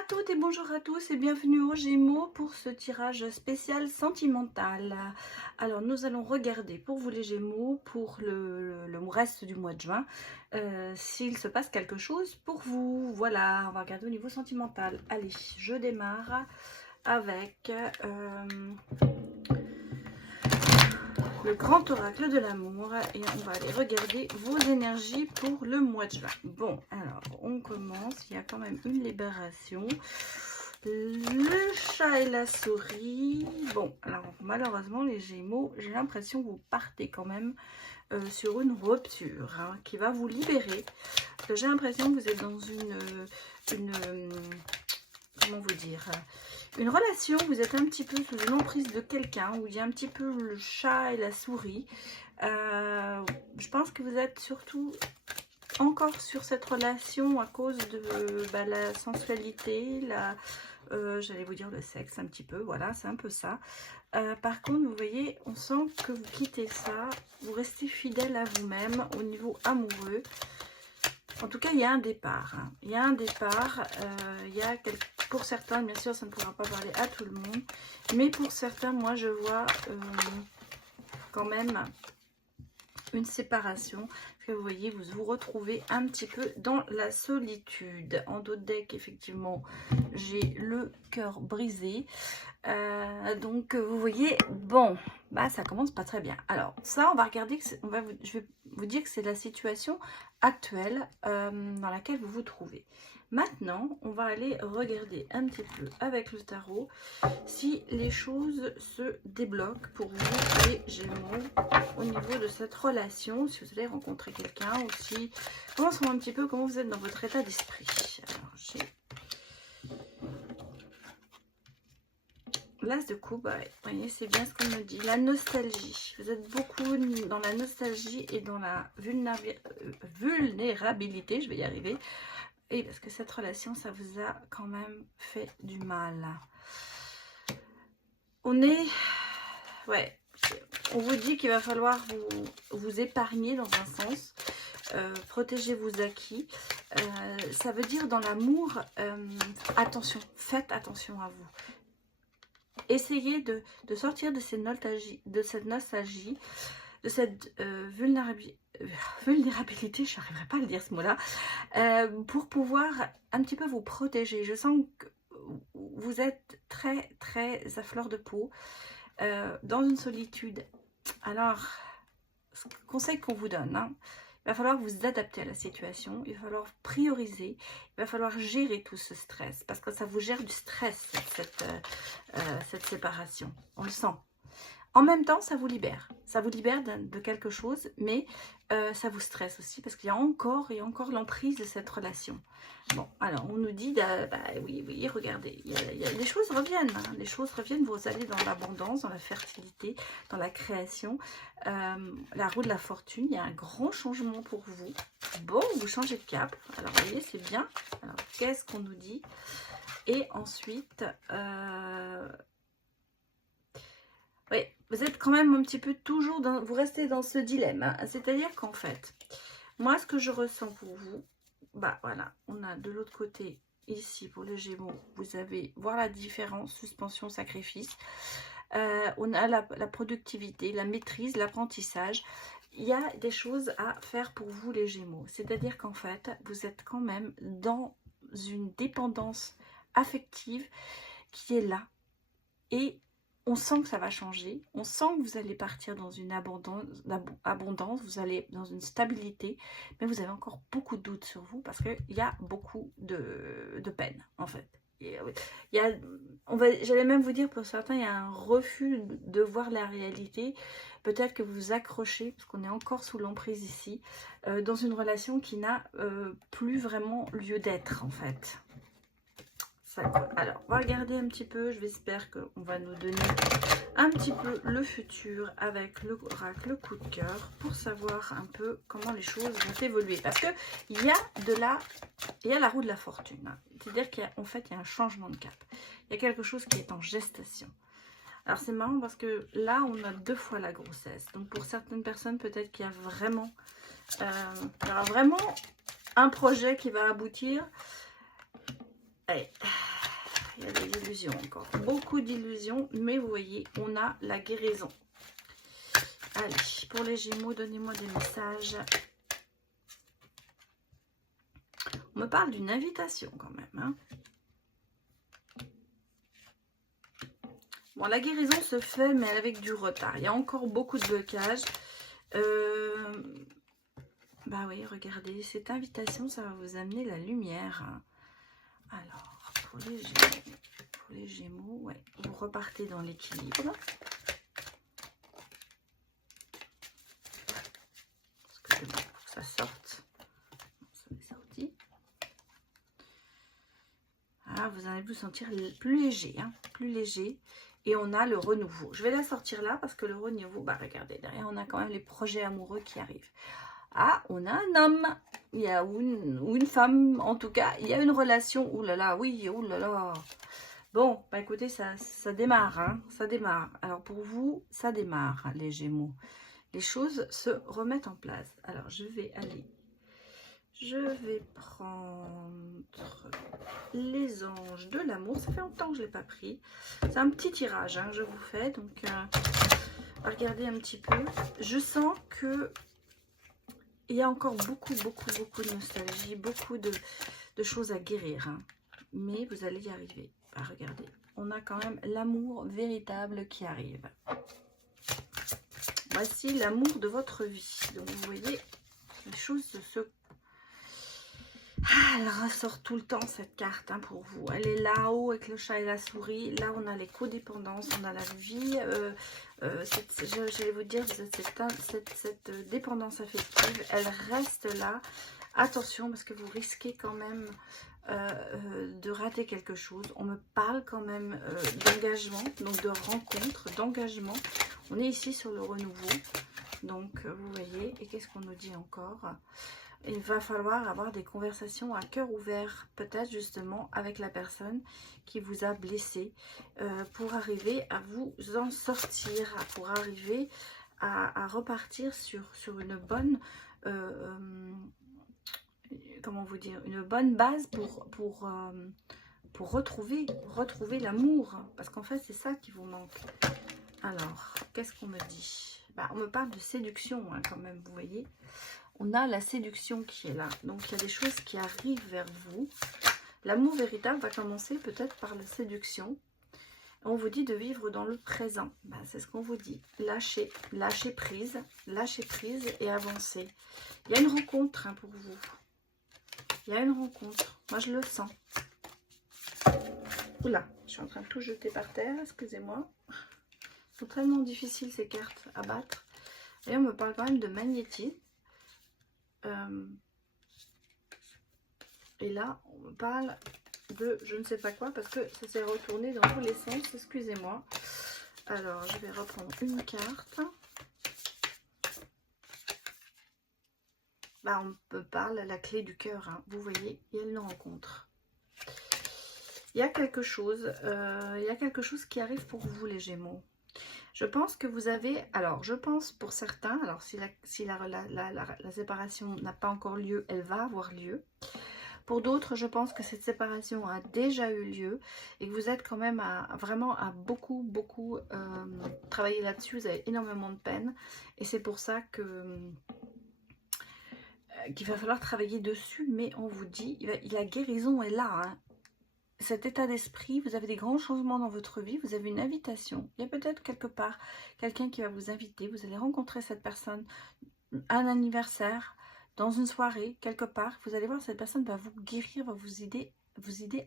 à toutes et bonjour à tous et bienvenue aux Gémeaux pour ce tirage spécial sentimental. Alors nous allons regarder pour vous les Gémeaux pour le reste du mois de juin s'il se passe quelque chose pour vous. Voilà, on va regarder au niveau sentimental. Allez, je démarre avec le grand oracle de l'amour et on va aller regarder vos énergies pour le mois de juin. Bon, alors on commence, il y a quand même une libération. Le chat et la souris. Bon, alors malheureusement les Gémeaux, j'ai l'impression que vous partez quand même sur une rupture qui va vous libérer. J'ai l'impression que vous êtes dans une comment vous dire, une relation, vous êtes un petit peu sous une emprise de quelqu'un, où il y a un petit peu le chat et la souris. Je pense que vous êtes surtout encore sur cette relation à cause de la sensualité, j'allais vous dire le sexe un petit peu, voilà, c'est un peu ça. Par contre, vous voyez, on sent que vous quittez ça, vous restez fidèle à vous-même au niveau amoureux. En tout cas, il y a un départ. Il y a un départ. Pour certains, bien sûr, ça ne pourra pas parler à tout le monde. Mais pour certains, moi, je vois quand même une séparation. Parce que vous voyez, vous vous retrouvez un petit peu dans la solitude. En dos de deck, effectivement, j'ai le cœur brisé. Donc, vous voyez, bon, ça commence pas très bien. Alors, ça, on va regarder, je vais vous dire que c'est la situation actuelle dans laquelle vous vous trouvez. Maintenant, on va aller regarder un petit peu avec le tarot si les choses se débloquent pour vous, les Gémeaux, au niveau de cette relation, si vous allez rencontrer quelqu'un ou si... Commençons un petit peu comment vous êtes dans votre état d'esprit. Alors, j'ai... L'as de coupe, ouais. Vous voyez, c'est bien ce qu'on me dit. La nostalgie. Vous êtes beaucoup dans la nostalgie et dans la vulnérabilité, je vais y arriver. Et parce que cette relation, ça vous a quand même fait du mal. On est... Ouais. On vous dit qu'il va falloir vous épargner dans un sens. Protéger vos acquis. Ça veut dire dans l'amour, attention. Faites attention à vous. Essayez de sortir de cette nostalgie, de cette vulnérabilité, je n'arriverai pas à le dire ce mot-là, pour pouvoir un petit peu vous protéger. Je sens que vous êtes très, très à fleur de peau, dans une solitude. Alors, conseil qu'on vous donne, il va falloir vous adapter à la situation, il va falloir prioriser, il va falloir gérer tout ce stress, parce que ça vous gère du stress, cette séparation, on le sent. En même temps, ça vous libère de quelque chose, mais ça vous stresse aussi, parce qu'il y a encore l'emprise de cette relation. Bon, alors on nous dit, oui, regardez, les choses reviennent, les choses reviennent, vous allez dans l'abondance, dans la fertilité, dans la création, la roue de la fortune, il y a un grand changement pour vous. Bon, vous changez de cap, alors vous voyez, c'est bien. Alors, qu'est-ce qu'on nous dit? Et ensuite, oui, vous êtes quand même un petit peu toujours vous restez dans ce dilemme, c'est-à-dire qu'en fait, moi, ce que je ressens pour vous, voilà, on a de l'autre côté, ici, pour les Gémeaux, vous avez, voir la différence, suspension, sacrifice. On a la productivité, la maîtrise, l'apprentissage. Il y a des choses à faire pour vous, les Gémeaux. C'est-à-dire qu'en fait, vous êtes quand même dans une dépendance affective qui est là. Et on sent que ça va changer, on sent que vous allez partir dans une abondance, vous allez dans une stabilité, mais vous avez encore beaucoup de doutes sur vous parce qu'il y a beaucoup de peine en fait. J'allais même vous dire, pour certains, il y a un refus de voir la réalité. Peut-être que vous vous accrochez, parce qu'on est encore sous l'emprise ici, dans une relation qui n'a plus vraiment lieu d'être en fait. Alors, on va regarder un petit peu, j'espère qu'on va nous donner un petit peu le futur avec l'oracle coup de cœur pour savoir un peu comment les choses vont évoluer. Parce qu'il y a la roue de la fortune, c'est-à-dire qu'en fait, il y a un changement de cap. Il y a quelque chose qui est en gestation. Alors, c'est marrant parce que là, on a 2 fois la grossesse. Donc, pour certaines personnes, peut-être qu'il y a vraiment, il y aura vraiment un projet qui va aboutir. Allez, il y a des illusions encore. Beaucoup d'illusions, mais vous voyez, on a la guérison. Allez, pour les Gémeaux, donnez-moi des messages. On me parle d'une invitation quand même. Hein. Bon, la guérison se fait, mais avec du retard. Il y a encore beaucoup de blocages. Bah oui, regardez, cette invitation, ça va vous amener la lumière. Alors, pour les Gémeaux, ouais, vous repartez dans l'équilibre. Excusez-moi, il faut que ça sorte. Ça est sorti. Ah, vous allez vous sentir plus léger, hein, plus léger. Et on a le renouveau. Je vais la sortir là parce que le renouveau, bah regardez, derrière on a quand même les projets amoureux qui arrivent. Ah, on a un homme, il y a ou une femme, en tout cas, il y a une relation. Ouh là là, oui, ouh là là. Bon, bah écoutez, ça démarre, hein, ça démarre. Alors pour vous, ça démarre, les Gémeaux. Les choses se remettent en place. Alors je vais prendre les anges de l'amour. Ça fait longtemps que je ne l'ai pas pris. C'est un petit tirage, hein, que je vous fais. Donc, regardez un petit peu. Je sens que il y a encore beaucoup de nostalgie, beaucoup de choses à guérir. Hein. Mais vous allez y arriver. Bah, regardez, on a quand même l'amour véritable qui arrive. Voici l'amour de votre vie. Donc, vous voyez, les choses se... Ah, elle ressort tout le temps cette carte hein, pour vous. Elle est là-haut avec le chat et la souris. Là, on a les codépendances, on a la vie. J'allais vous dire, cette dépendance affective, elle reste là. Attention, parce que vous risquez quand même de rater quelque chose. On me parle quand même d'engagement, donc de rencontre, d'engagement. On est ici sur le renouveau. Donc, vous voyez, et qu'est-ce qu'on nous dit encore ? Il va falloir avoir des conversations à cœur ouvert, peut-être justement avec la personne qui vous a blessé, pour arriver à vous en sortir, pour arriver à repartir sur une bonne, comment vous dire, une bonne base pour retrouver l'amour, parce qu'en fait c'est ça qui vous manque. Alors, qu'est-ce qu'on me dit? Bah, on me parle de séduction hein, quand même, vous voyez. On a la séduction qui est là. Donc, il y a des choses qui arrivent vers vous. L'amour véritable va commencer peut-être par la séduction. On vous dit de vivre dans le présent. Ben, c'est ce qu'on vous dit. Lâcher prise et avancer. Il y a une rencontre hein, pour vous. Il y a une rencontre. Moi, je le sens. Oula, je suis en train de tout jeter par terre. Excusez-moi. Elles sont tellement difficiles ces cartes à battre. Et on me parle quand même de magnétisme. Et là, on me parle de je ne sais pas quoi parce que ça s'est retourné dans tous les sens. Excusez-moi. Alors, je vais reprendre une carte. Bah, on me parle la clé du cœur. Hein. Vous voyez, il y a une rencontre. Il y a quelque chose. Qui arrive pour vous, les Gémeaux. Je pense que vous avez, alors je pense pour certains, alors si la séparation n'a pas encore lieu, elle va avoir lieu. Pour d'autres, je pense que cette séparation a déjà eu lieu et que vous êtes quand même vraiment à beaucoup travailler là-dessus. Vous avez énormément de peine et c'est pour ça qu'il va falloir travailler dessus, mais on vous dit, la guérison est là, hein. Cet état d'esprit, vous avez des grands changements dans votre vie, vous avez une invitation. Il y a peut-être quelque part quelqu'un qui va vous inviter, vous allez rencontrer cette personne à un anniversaire, dans une soirée, quelque part. Vous allez voir, cette personne va vous guérir, va vous aider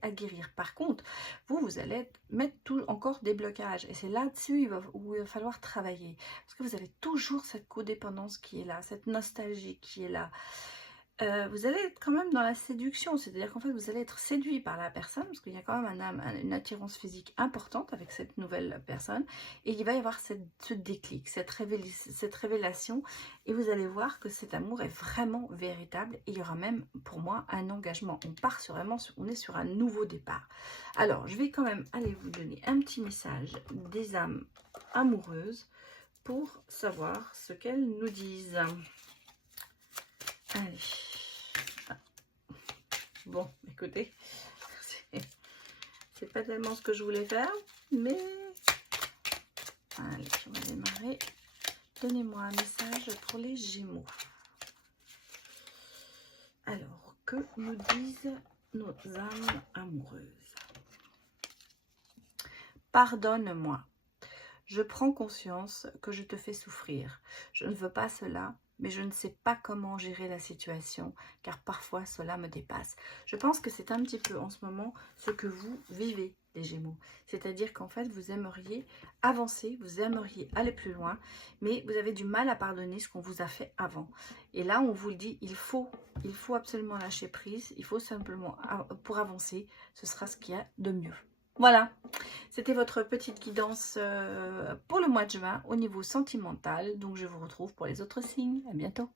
à guérir. Par contre, vous allez mettre encore des blocages. Et c'est là-dessus où il va falloir travailler. Parce que vous avez toujours cette codépendance qui est là, cette nostalgie qui est là. Vous allez être quand même dans la séduction, c'est-à-dire qu'en fait vous allez être séduit par la personne parce qu'il y a quand même une attirance physique importante avec cette nouvelle personne et il va y avoir ce déclic, cette révélation et vous allez voir que cet amour est vraiment véritable et il y aura même pour moi un engagement. On est sur un nouveau départ. Alors je vais quand même aller vous donner un petit message des âmes amoureuses pour savoir ce qu'elles nous disent. Allez. Bon, écoutez, C'est pas tellement ce que je voulais faire, mais... Allez, on va démarrer. Donnez-moi un message pour les Gémeaux. Alors, que nous disent nos âmes amoureuses? Pardonne-moi. Je prends conscience que je te fais souffrir. Je ne veux pas cela, mais je ne sais pas comment gérer la situation, car parfois cela me dépasse. Je pense que c'est un petit peu en ce moment ce que vous vivez, les Gémeaux. C'est-à-dire qu'en fait, vous aimeriez avancer, vous aimeriez aller plus loin, mais vous avez du mal à pardonner ce qu'on vous a fait avant. Et là, on vous le dit, il faut absolument lâcher prise, il faut simplement, pour avancer, ce sera ce qu'il y a de mieux. Voilà, c'était votre petite guidance pour le mois de juin au niveau sentimental. Donc, je vous retrouve pour les autres signes. À bientôt.